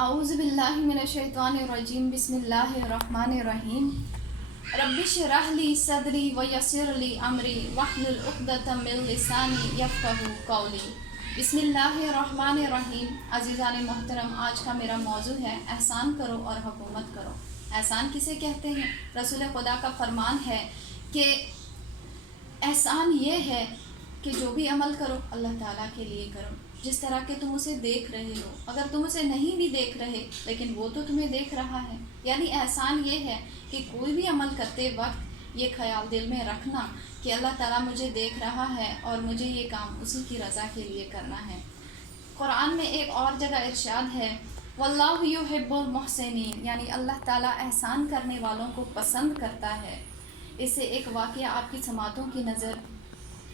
اعوذ باللہ من الشیطان الرجیم بسم اللہ الرحمن الرحیم رب اشرح لی صدری ویسر لی امری واحلل عقدۃ من لسانی یفقہوا قولی۔ بسم اللہ الرحمن الرحیم۔ عزیزان محترم، آج کا میرا موضوع ہے احسان کرو اور حکومت کرو۔ احسان کسے کہتے ہیں؟ رسول خدا کا فرمان ہے کہ احسان یہ ہے کہ جو بھی عمل کرو اللہ تعالیٰ کے لیے کرو، جس طرح کہ تم اسے دیکھ رہے ہو۔ اگر تم اسے نہیں بھی دیکھ رہے لیکن وہ تو تمہیں دیکھ رہا ہے۔ یعنی احسان یہ ہے کہ کوئی بھی عمل کرتے وقت یہ خیال دل میں رکھنا کہ اللہ تعالیٰ مجھے دیکھ رہا ہے اور مجھے یہ کام اسی کی رضا کے لیے کرنا ہے۔ قرآن میں ایک اور جگہ ارشاد ہے واللہ یحب المحسنین، یعنی اللہ تعالیٰ احسان کرنے والوں کو پسند کرتا ہے۔ اس سے ایک واقعہ آپ کی سماعتوں کی نظر،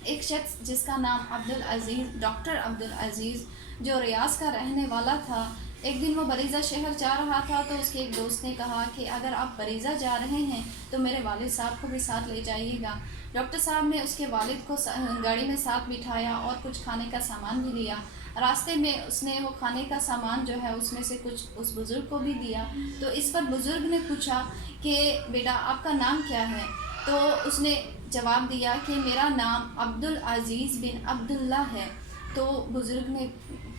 ایک شخص جس کا نام عبدالعزیز، ڈاکٹر عبدالعزیز، جو ریاض کا رہنے والا تھا، ایک دن وہ بریزہ شہر جا رہا تھا تو اس کے ایک دوست نے کہا کہ اگر آپ بریزہ جا رہے ہیں تو میرے والد صاحب کو بھی ساتھ لے جائیے گا۔ ڈاکٹر صاحب نے اس کے والد کو گاڑی میں ساتھ بٹھایا اور کچھ کھانے کا سامان بھی لیا۔ راستے میں اس نے وہ کھانے کا سامان جو ہے اس میں سے کچھ اس بزرگ کو بھی دیا۔ تو اس پر بزرگ نے پوچھا کہ بیٹا آپ کا نام کیا ہے؟ تو اس نے جواب دیا کہ میرا نام عبدالعزیز بن عبداللہ ہے۔ تو بزرگ نے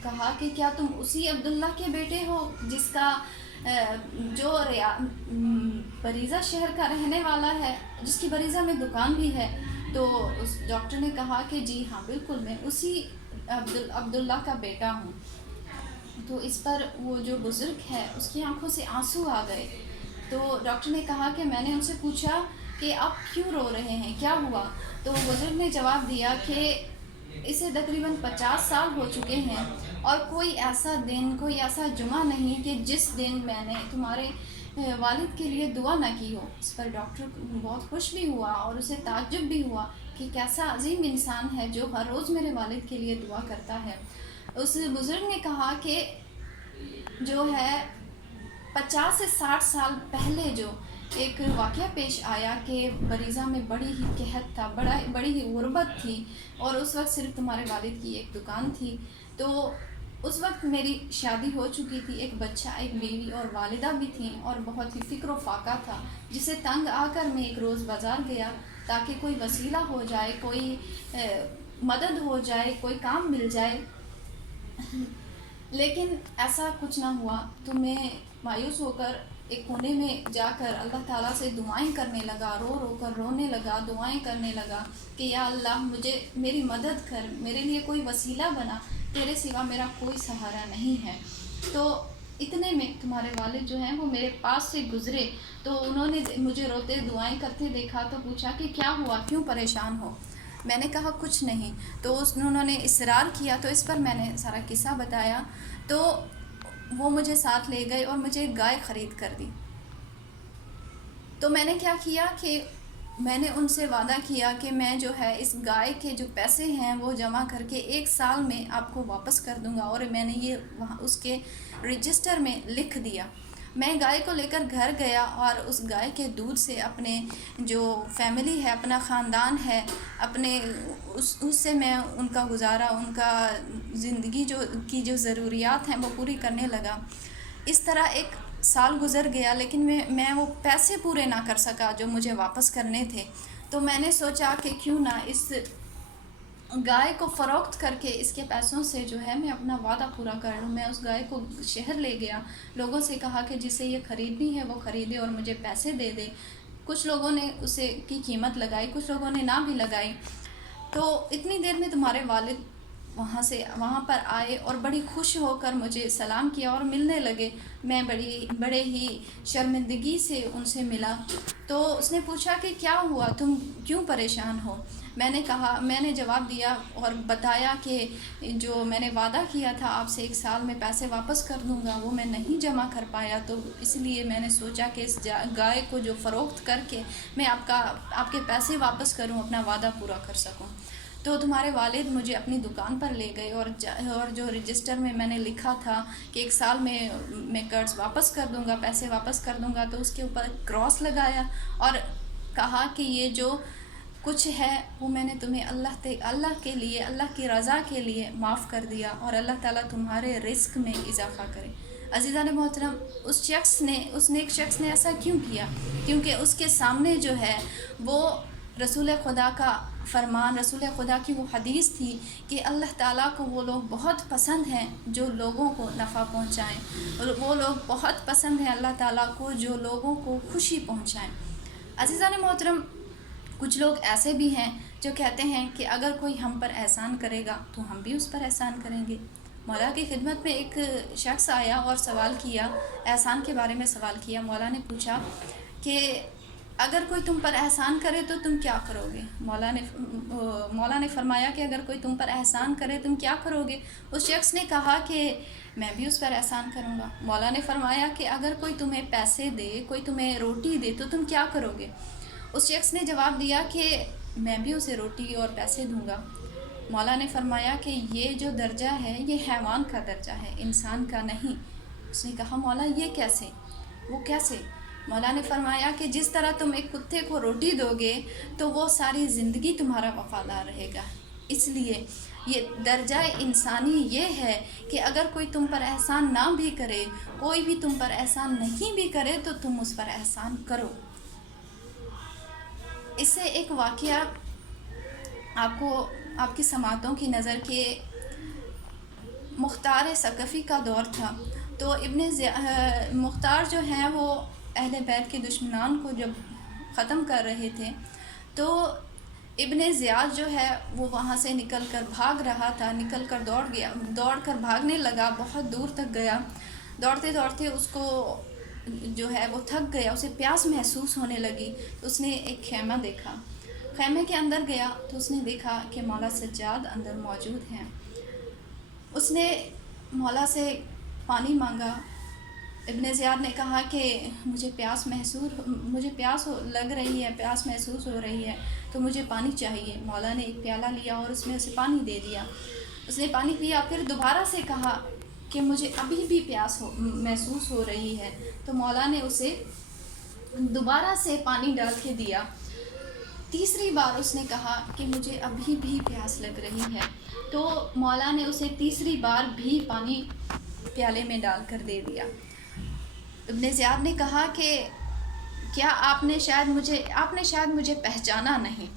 کہا کہ کیا تم اسی عبداللہ کے بیٹے ہو جس کا جو بریزہ شہر کا رہنے والا ہے، جس کی بریزہ میں دکان بھی ہے؟ تو اس ڈاکٹر نے کہا کہ جی ہاں بالکل، میں اسی عبداللہ کا بیٹا ہوں۔ تو اس پر وہ جو بزرگ ہے اس کی آنکھوں سے آنسو آ گئے۔ تو ڈاکٹر نے کہا کہ میں نے ان سے پوچھا کہ آپ کیوں رو رہے ہیں، کیا ہوا؟ تو بزرگ نے جواب دیا کہ اسے تقریباً 50 سال ہو چکے ہیں اور کوئی ایسا دن، کوئی ایسا جمعہ نہیں کہ جس دن میں نے تمہارے والد کے لیے دعا نہ کی ہو۔ اس پر ڈاکٹر بہت خوش بھی ہوا اور اسے تعجب بھی ہوا کہ کیسا عظیم انسان ہے جو ہر روز میرے والد کے لیے دعا کرتا ہے۔ اس بزرگ نے کہا کہ جو ہے 50 سے 60 سال پہلے جو ایک واقعہ پیش آیا کہ بریزہ میں بڑی ہی قحط تھا، بڑی ہی غربت تھی اور اس وقت صرف تمہارے والد کی ایک دکان تھی۔ تو اس وقت میری شادی ہو چکی تھی، ایک بچہ، ایک بیوی اور والدہ بھی تھیں اور بہت ہی فکر و فاقہ تھا، جسے تنگ آ کر میں ایک روز بازار گیا تاکہ کوئی وسیلہ ہو جائے، کوئی مدد ہو جائے، کوئی کام مل جائے، لیکن ایسا کچھ نہ ہوا۔ تو میں مایوس ہو کر ایک کونے میں جا کر اللہ تعالیٰ سے دعائیں کرنے لگا، رو رو کر رونے لگا، دعائیں کرنے لگا کہ یا اللہ مجھے میری مدد کر، میرے لیے کوئی وسیلہ بنا، تیرے سوا میرا کوئی سہارا نہیں ہے۔ تو اتنے میں تمہارے والد جو ہیں وہ میرے پاس سے گزرے، تو انہوں نے مجھے روتے دعائیں کرتے دیکھا تو پوچھا کہ کیا ہوا، کیوں پریشان ہو؟ میں نے کہا کچھ نہیں۔ تو انہوں نے اصرار کیا، تو اس پر میں نے سارا قصہ بتایا۔ تو وہ مجھے ساتھ لے گئے اور مجھے گائے خرید کر دی۔ تو میں نے کیا کیا کہ میں نے ان سے وعدہ کیا کہ میں جو ہے اس گائے کے جو پیسے ہیں وہ جمع کر کے 1 سال میں آپ کو واپس کر دوں گا، اور میں نے یہ وہاں اس کے رجسٹر میں لکھ دیا۔ میں گائے کو لے کر گھر گیا اور اس گائے کے دودھ سے اپنے جو فیملی ہے، اپنا خاندان ہے، اپنے اس سے میں ان کا گزارا، ان کا زندگی کی جو ضروریات ہیں وہ پوری کرنے لگا۔ اس طرح 1 سال گزر گیا لیکن میں وہ پیسے پورے نہ کر سکا جو مجھے واپس کرنے تھے۔ تو میں نے سوچا کہ کیوں نہ اس گائے کو فروخت کر کے اس کے پیسوں سے جو ہے میں اپنا وعدہ پورا کر لوں۔ میں اس گائے کو شہر لے گیا، لوگوں سے کہا کہ جسے یہ خریدنی ہے وہ خریدے اور مجھے پیسے دے دے۔ کچھ لوگوں نے اسے کی قیمت لگائی، کچھ لوگوں نے نہ بھی لگائی۔ تو اتنی دیر میں تمہارے والد وہاں پر آئے اور بڑی خوش ہو کر مجھے سلام کیا اور ملنے لگے۔ میں بڑے ہی شرمندگی سے ان سے ملا۔ تو اس نے پوچھا کہ کیا ہوا، تم کیوں پریشان ہو؟ میں نے جواب دیا اور بتایا کہ جو میں نے وعدہ کیا تھا آپ سے 1 سال میں پیسے واپس کر دوں گا وہ میں نہیں جمع کر پایا، تو اس لیے میں نے سوچا کہ اس گائے کو جو فروخت کر کے میں آپ کے پیسے واپس کروں، اپنا وعدہ پورا کر سکوں۔ تو تمہارے والد مجھے اپنی دکان پر لے گئے اور جو رجسٹر میں نے لکھا تھا کہ 1 سال میں قرض واپس کر دوں گا، پیسے واپس کر دوں گا، تو اس کے اوپر کراس لگایا اور کہا کہ یہ جو کچھ ہے وہ میں نے تمہیں اللہ کے لیے، اللہ کی رضا کے لیے معاف کر دیا اور اللہ تعالیٰ تمہارے رزق میں اضافہ کرے۔ عزیزان محترم، اس نیک شخص نے ایسا کیوں کیا؟ کیونکہ اس کے سامنے جو ہے وہ رسول خدا کا فرمان، رسول خدا کی وہ حدیث تھی کہ اللہ تعالیٰ کو وہ لوگ بہت پسند ہیں جو لوگوں کو نفع پہنچائیں، اور وہ لوگ بہت پسند ہیں اللہ تعالیٰ کو جو لوگوں کو خوشی پہنچائیں۔ عزیزان محترم، کچھ لوگ ایسے بھی ہیں جو کہتے ہیں کہ اگر کوئی ہم پر احسان کرے گا تو ہم بھی اس پر احسان کریں گے۔ مولا کی خدمت میں ایک شخص آیا اور سوال کیا، احسان کے بارے میں سوال کیا۔ مولا نے پوچھا کہ اگر کوئی تم پر احسان کرے تو تم کیا کرو گے؟ مولا نے فرمایا کہ اگر کوئی تم پر احسان کرے تم کیا کرو گے؟ اس شخص نے کہا کہ میں بھی اس پر احسان کروں گا۔ مولا نے فرمایا کہ اگر کوئی تمہیں پیسے دے، کوئی تمہیں روٹی دے تو تم کیا کرو گے؟ اس شخص نے جواب دیا کہ میں بھی اسے روٹی اور پیسے دوں گا۔ مولا نے فرمایا کہ یہ جو درجہ ہے یہ حیوان کا درجہ ہے، انسان کا نہیں۔ اس نے کہا مولا یہ کیسے؟ وہ کیسے؟ مولا نے فرمایا کہ جس طرح تم ایک کتے کو روٹی دو گے تو وہ ساری زندگی تمہارا وفادار رہے گا، اس لیے یہ درجہ انسانی یہ ہے کہ اگر کوئی تم پر احسان نہ بھی کرے، کوئی بھی تم پر احسان نہیں بھی کرے تو تم اس پر احسان کرو۔ اس سے ایک واقعہ آپ کی سماعتوں کی نظر کے مختار ثقفی کا دور تھا، تو مختار جو ہیں وہ اہل بیت کے دشمنان کو جب ختم کر رہے تھے تو ابن زیاد جو ہے وہ وہاں سے نکل کر بھاگ رہا تھا، نکل کر دوڑ کر بھاگنے لگا، بہت دور تک گیا۔ دوڑتے دوڑتے اس کو جو ہے وہ تھک گیا، اسے پیاس محسوس ہونے لگی، تو اس نے ایک خیمہ دیکھا۔ خیمے کے اندر گیا تو اس نے دیکھا کہ مولا سجاد اندر موجود ہیں۔ اس نے مولا سے پانی مانگا۔ ابن زیاد نے کہا کہ مجھے پیاس لگ رہی ہے، پیاس محسوس ہو رہی ہے، تو مجھے پانی چاہیے۔ مولا نے ایک پیالہ لیا اور اس میں اسے پانی دے دیا۔ اس نے پانی پیا، پھر دوبارہ سے کہا کہ مجھے ابھی بھی پیاس محسوس ہو رہی ہے، تو مولا نے اسے دوبارہ سے پانی ڈال کے دیا۔ تیسری بار اس نے کہا کہ مجھے ابھی بھی پیاس لگ رہی ہے، تو مولا نے اسے تیسری بار بھی پانی پیالے میں ڈال کر دے دیا۔ ابن زیاد نے کہا کہ کیا آپ نے شاید مجھے پہچانا نہیں؟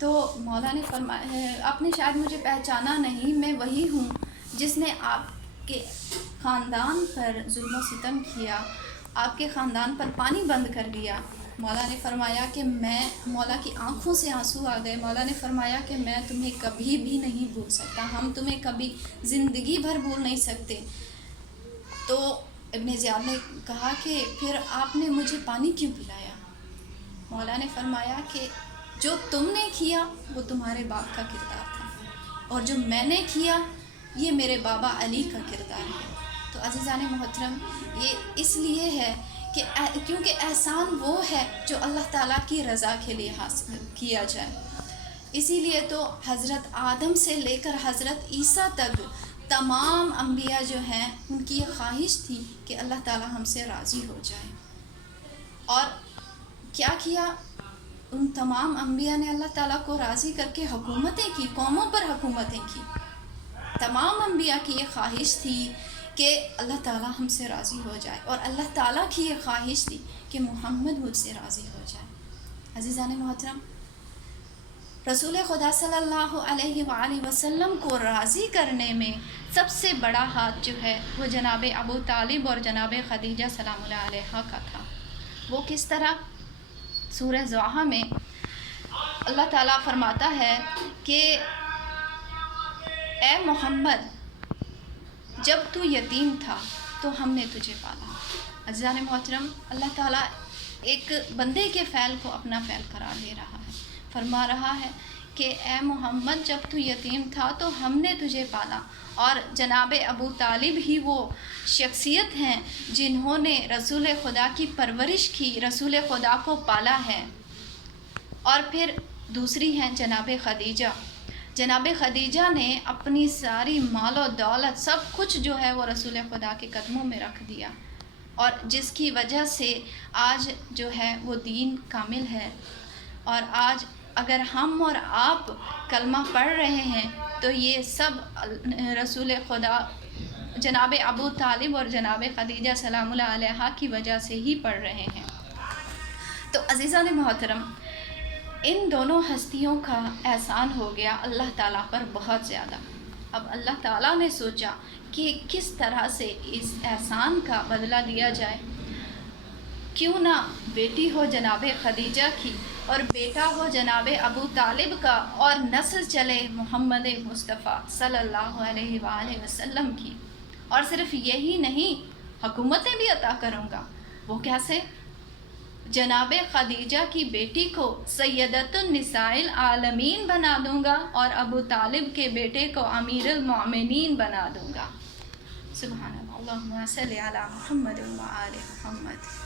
تو مولا نے فرمایا آپ نے شاید مجھے پہچانا نہیں، میں وہی ہوں جس نے آپ کے خاندان پر ظلم و ستم کیا، آپ کے خاندان پر پانی بند کر دیا۔ مولا نے فرمایا کہ مولا کی آنکھوں سے آنسو آ گئے۔ مولا نے فرمایا کہ میں تمہیں کبھی بھی نہیں بھول سکتا، ہم تمہیں کبھی زندگی بھر بھول نہیں سکتے۔ تو ابن زیاد نے کہا کہ پھر آپ نے مجھے پانی کیوں پلایا؟ مولا نے فرمایا کہ جو تم نے کیا وہ تمہارے باپ کا کردار تھا، اور جو میں نے کیا یہ میرے بابا علی کا کردار ہے۔ تو عزیزان محترم، یہ اس لیے ہے کہ کیونکہ احسان وہ ہے جو اللہ تعالیٰ کی رضا کے لیے حاصل کیا جائے۔ اسی لیے تو حضرت آدم سے لے کر حضرت عیسیٰ تک تمام انبیاء جو ہیں ان کی یہ خواہش تھی کہ اللہ تعالیٰ ہم سے راضی ہو جائے۔ اور کیا کیا ان تمام انبیاء نے؟ اللہ تعالیٰ کو راضی کر کے حکومتیں کی، قوموں پر حکومتیں کی۔ تمام انبیاء کی یہ خواہش تھی کہ اللہ تعالیٰ ہم سے راضی ہو جائے، اور اللہ تعالیٰ کی یہ خواہش تھی کہ محمد مجھ سے راضی ہو جائے۔ عزیزان محترم، رسول خدا صلی اللہ علیہ وآلہ وسلم کو راضی کرنے میں سب سے بڑا ہاتھ جو ہے وہ جناب ابو طالب اور جناب خدیجہ سلام اللہ علیہا کا تھا۔ وہ کس طرح؟ سورہ ضحیٰ میں اللہ تعالیٰ فرماتا ہے کہ اے محمد، جب تو یتیم تھا تو ہم نے تجھے پالا۔ عزیزان محترم، اللہ تعالیٰ ایک بندے کے فعل کو اپنا فعل قرار دے رہا ہے، فرما رہا ہے کہ اے محمد جب تو یتیم تھا تو ہم نے تجھے پالا۔ اور جناب ابو طالب ہی وہ شخصیت ہیں جنہوں نے رسول خدا کی پرورش کی، رسول خدا کو پالا ہے۔ اور پھر دوسری ہیں جناب خدیجہ۔ جناب خدیجہ نے اپنی ساری مال و دولت سب کچھ جو ہے وہ رسول خدا کے قدموں میں رکھ دیا، اور جس کی وجہ سے آج جو ہے وہ دین کامل ہے۔ اور آج اگر ہم اور آپ کلمہ پڑھ رہے ہیں تو یہ سب رسول خدا جناب ابو طالب اور جناب خدیجہ سلام اللہ علیہا کی وجہ سے ہی پڑھ رہے ہیں۔ تو عزیزان محترم، ان دونوں ہستیوں کا احسان ہو گیا اللہ تعالیٰ پر بہت زیادہ۔ اب اللہ تعالیٰ نے سوچا کہ کس طرح سے اس احسان کا بدلہ دیا جائے، کیوں نہ بیٹی ہو جناب خدیجہ کی اور بیٹا ہو جناب ابو طالب کا، اور نسل چلے محمد مصطفیٰ صلی اللہ علیہ وآلہ وسلم کی۔ اور صرف یہی نہیں، حکومتیں بھی عطا کروں گا۔ وہ کیسے؟ جناب خدیجہ کی بیٹی کو سیدۃ النساء العالمین بنا دوں گا اور ابو طالب کے بیٹے کو امیر المؤمنین بنا دوں گا۔ سبحان اللہ، اللہم صلی علی محمد و آل محمد۔